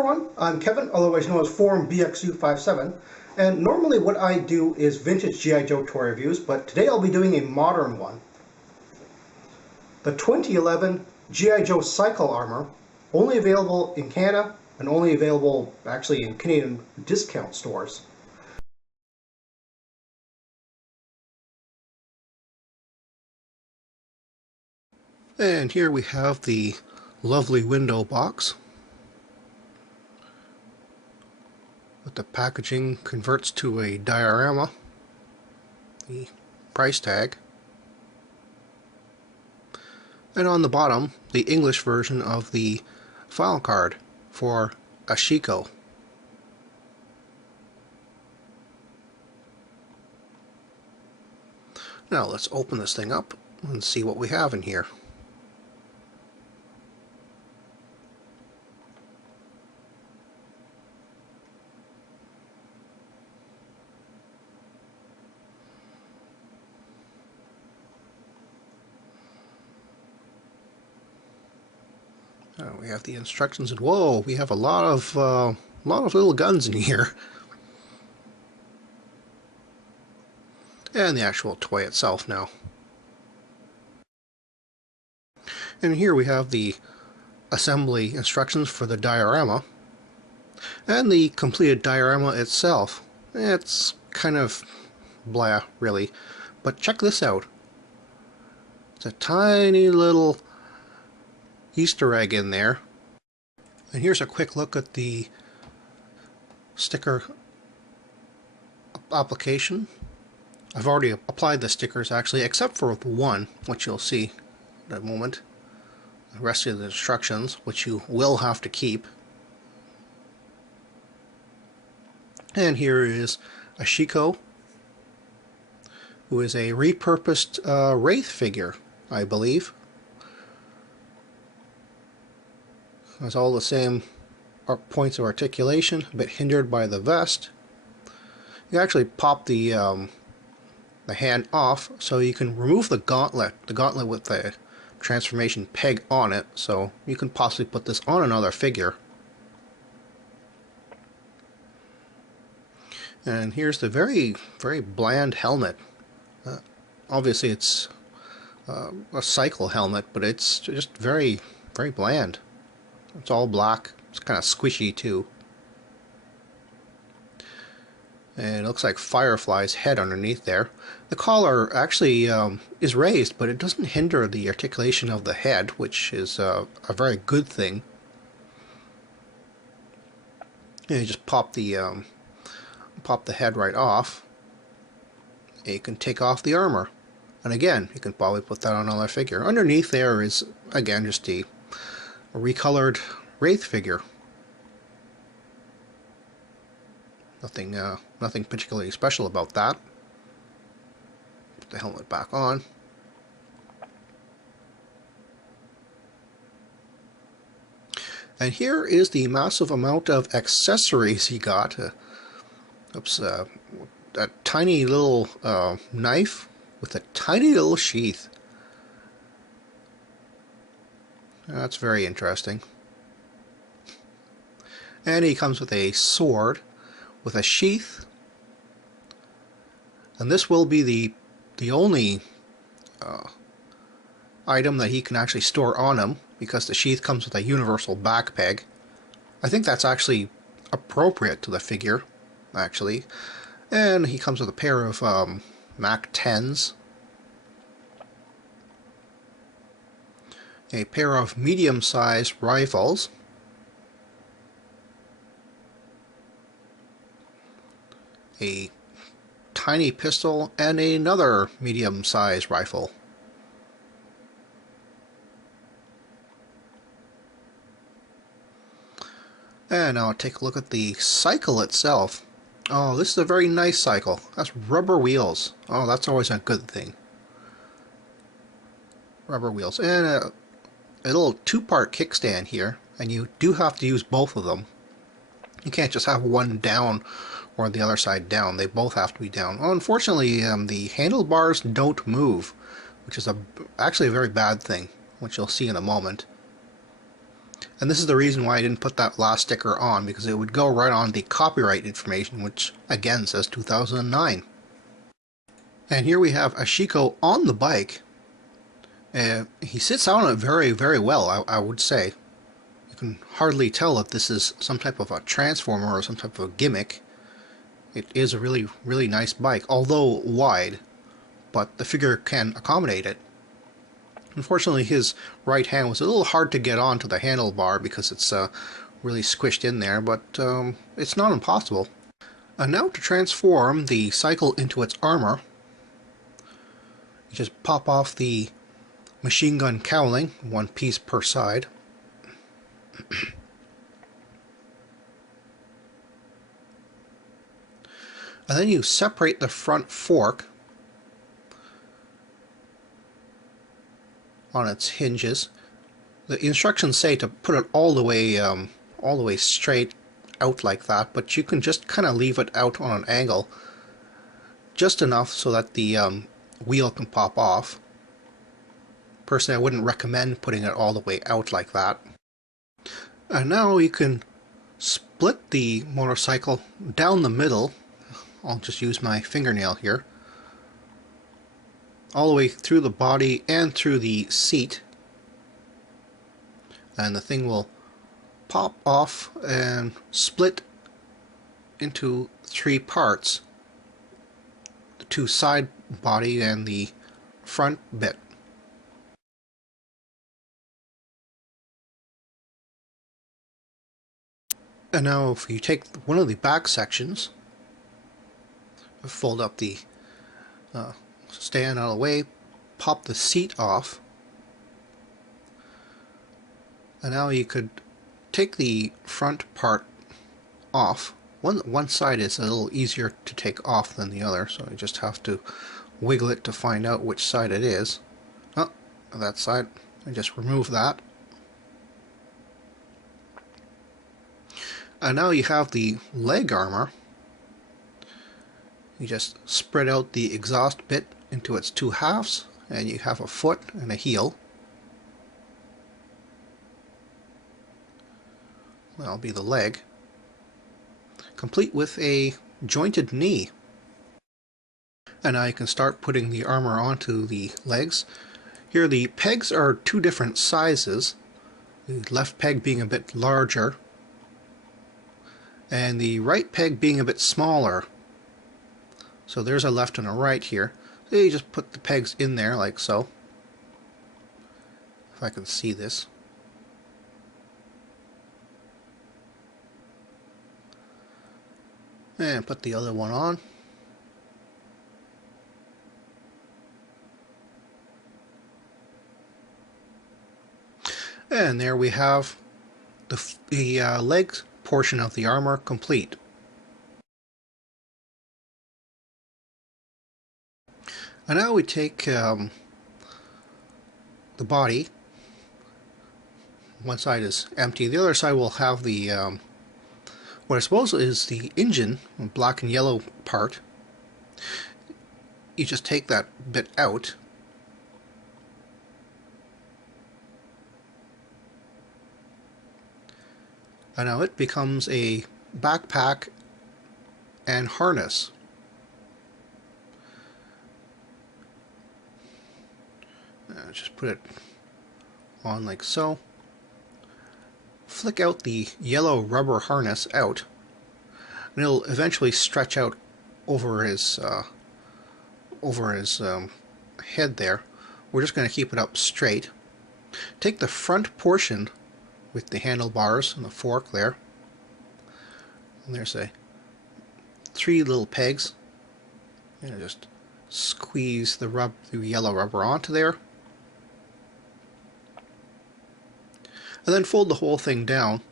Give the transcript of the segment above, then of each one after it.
everyone, I'm Kevin, otherwise known as Forum BXU57, and normally what I do is vintage G.I. Joe toy reviews, but today I'll be doing a modern one. The 2011 G.I. Joe Cycle Armor, only available in Canada and only available actually in Canadian discount stores. And here we have the lovely window box. But the packaging converts to a diorama. The price tag. And on the bottom, the English version of the file card for Ashiko. Now let's open this thing up and see what we have in here. We have the instructions, and whoa, we have a lot of little guns in here, and the actual toy itself now. And here we have the assembly instructions for the diorama, and the completed diorama itself. It's kind of blah, really, but check this out. It's a tiny little Easter egg in there. And here's a quick look at the sticker application. I've already applied the stickers actually, except for one, which you'll see in a moment. The rest of the instructions, which you will have to keep. And here is Ashiko, who is a repurposed Wraith figure, I believe. Has all the same points of articulation, a bit hindered by the vest. You actually pop the hand off, so you can remove the gauntlet with the transformation peg on it, so you can possibly put this on another figure. And here's the very, very bland helmet. Obviously it's a cycle helmet, but it's just very, very bland. It's all black. It's kind of squishy too. And it looks like Firefly's head underneath there. The collar actually is raised, but it doesn't hinder the articulation of the head, which is a very good thing. And you just pop the head right off. And you can take off the armor. And again, you can probably put that on another figure. Underneath there is, again, just a recolored Wraith figure. Nothing particularly special about that. Put the helmet back on. And here is the massive amount of accessories he got. A tiny little knife with a tiny little sheath. That's very interesting. And he comes with a sword with a sheath. And this will be the only item that he can actually store on him, because the sheath comes with a universal back peg. I think that's actually appropriate to the figure, actually. And he comes with a pair of Mac 10s. A pair of medium-sized rifles, a tiny pistol, and another medium-sized rifle. And now take a look at the cycle itself. Oh, this is a very nice cycle. That's rubber wheels. Oh, that's always a good thing. Rubber wheels. And a little two-part kickstand here, and you do have to use both of them. You can't just have one down or the other side down. They both have to be down. Well, unfortunately, the handlebars don't move, which is actually a very bad thing, which you'll see in a moment. And this is the reason why I didn't put that last sticker on, because it would go right on the copyright information, which again says 2009. And here we have Ashiko on the bike. He sits on it very, very well, I would say. You can hardly tell if this is some type of a transformer or some type of a gimmick. It is a really, really nice bike, although wide, but the figure can accommodate it. Unfortunately, his right hand was a little hard to get onto the handlebar because it's really squished in there, but it's not impossible. And now to transform the cycle into its armor, you just pop off the machine gun cowling, one piece per side. And then you separate the front fork on its hinges. The instructions say to put it all the way straight out like that, but you can just kind of leave it out on an angle, just enough so that the wheel can pop off. Personally, I wouldn't recommend putting it all the way out like that. And now you can split the motorcycle down the middle. I'll just use my fingernail here. All the way through the body and through the seat. And the thing will pop off and split into 3 parts. The 2 side body and the front bit. And now if you take one of the back sections, fold up the stand out of the way, pop the seat off, and now you could take the front part off. One side is a little easier to take off than the other, so you just have to wiggle it to find out which side it is. Oh, that side. I just remove that. And now you have the leg armor. You just spread out the exhaust bit into its 2 halves, and you have a foot and a heel. That'll be the leg, complete with a jointed knee. And now you can start putting the armor onto the legs. Here the pegs are 2 different sizes, the left peg being a bit larger and the right peg being a bit smaller. So there's a left and a right here. So you just put the pegs in there like so. If I can see this. And put the other one on. And there we have the legs portion of the armor complete. And now we take the body. One side is empty. The other side will have the what I suppose is the engine, black and yellow part. You just take that bit out. And now it becomes a backpack and harness. Just put it on like so. Flick out the yellow rubber harness out, and it'll eventually stretch out over his head there. We're just going to keep it up straight. Take the front portion with the handlebars and the fork there, and there's 3 little pegs, and just squeeze the yellow rubber onto there, and then fold the whole thing down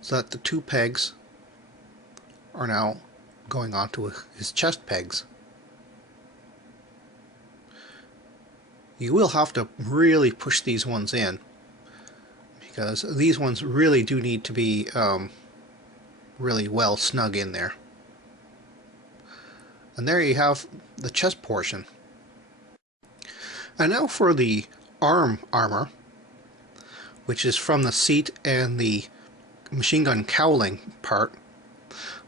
so that the 2 pegs are now going onto his chest pegs. You will have to really push these ones in, because these ones really do need to be really well snug in there. And there you have the chest portion. And now for the arm armor. which is from the seat and the machine gun cowling part.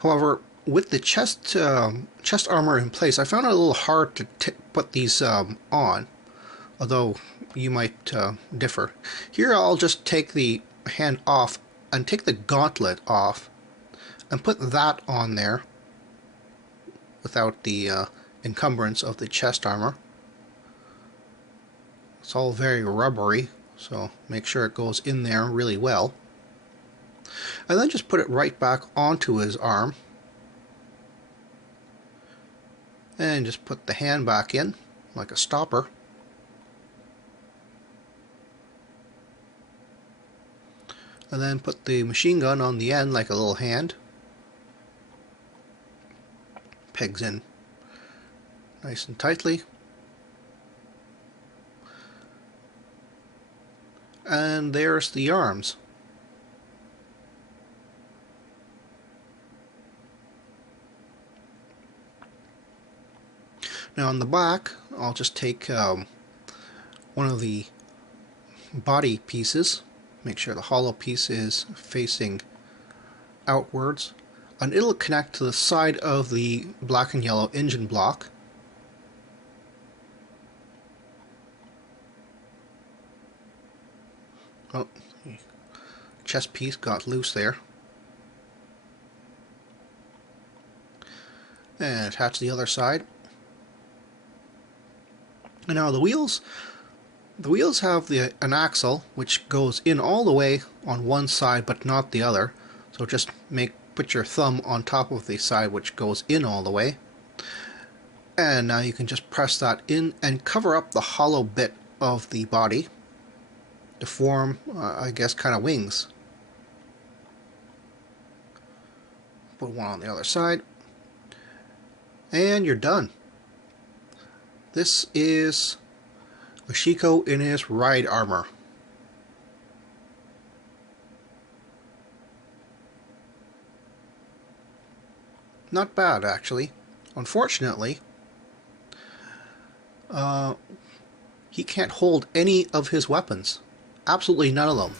However, with the chest armor in place, I found it a little hard to put these on, although you might differ. Here I'll just take the hand off and take the gauntlet off and put that on there without the encumbrance of the chest armor. It's all very rubbery, so make sure it goes in there really well. And then just put it right back onto his arm. And just put the hand back in, like a stopper. And then put the machine gun on the end like a little hand. Pegs in nice and tightly. And there's the arms. Now on the back, I'll just take one of the body pieces, make sure the hollow piece is facing outwards, and it'll connect to the side of the black and yellow engine block. Oh, the chest piece got loose there. And attach the other side. And now the wheels have an axle which goes in all the way on one side but not the other. So just put your thumb on top of the side which goes in all the way. And now you can just press that in and cover up the hollow bit of the body to form, I guess, kind of wings. Put one on the other side. And you're done. This is Ashiko in his ride armor. Not bad, actually. Unfortunately, he can't hold any of his weapons. Absolutely none of them.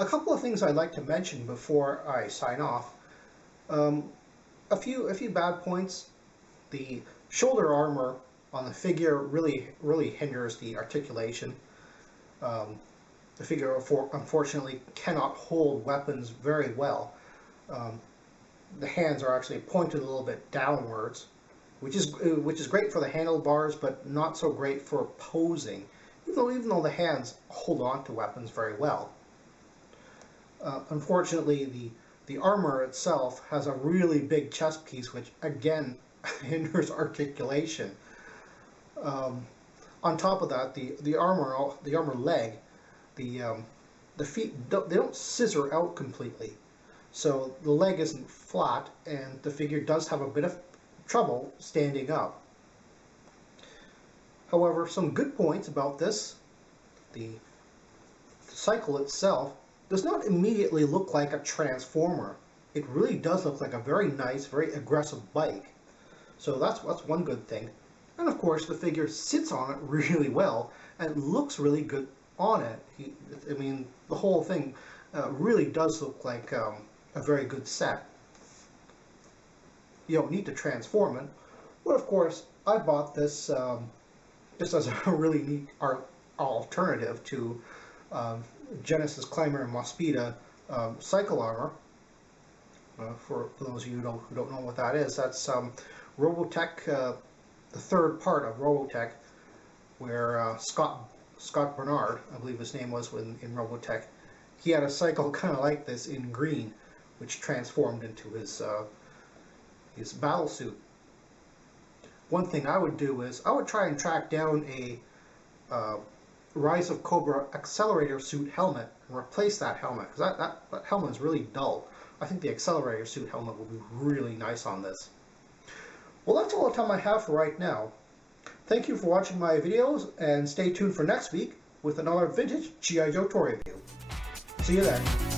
A couple of things I'd like to mention before I sign off. A few bad points. The shoulder armor on the figure really hinders the articulation. The figure unfortunately cannot hold weapons very well. The hands are actually pointed a little bit downwards, which is great for the handlebars, but not so great for posing. Even though the hands hold on to weapons very well. Unfortunately, the armor itself has a really big chest piece, which again hinders articulation. On top of that, the armor leg, the feet they don't scissor out completely, so the leg isn't flat, and the figure does have a bit of trouble standing up. However, some good points about this: the cycle itself does not immediately look like a transformer. It really does look like a very nice, very aggressive bike. So that's one good thing. And of course, the figure sits on it really well and looks really good on it. I mean, the whole thing really does look like a very good set. You don't need to transform it. But of course, I bought this just as a really neat alternative to Genesis Climber and Mospeada Cycle Armor. For those of you who don't know what that is, that's Robotech, the third part of Robotech, where Scott Bernard, I believe his name was in Robotech, he had a cycle kind of like this in green, which transformed into his battle suit. One thing I would do is I would try and track down a Rise of Cobra Accelerator suit helmet and replace that helmet, because that helmet is really dull. I think the Accelerator suit helmet will be really nice on this. Well, that's all the time I have for right now. Thank you for watching my videos, and stay tuned for next week with another vintage G.I. Joe toy review. See you then.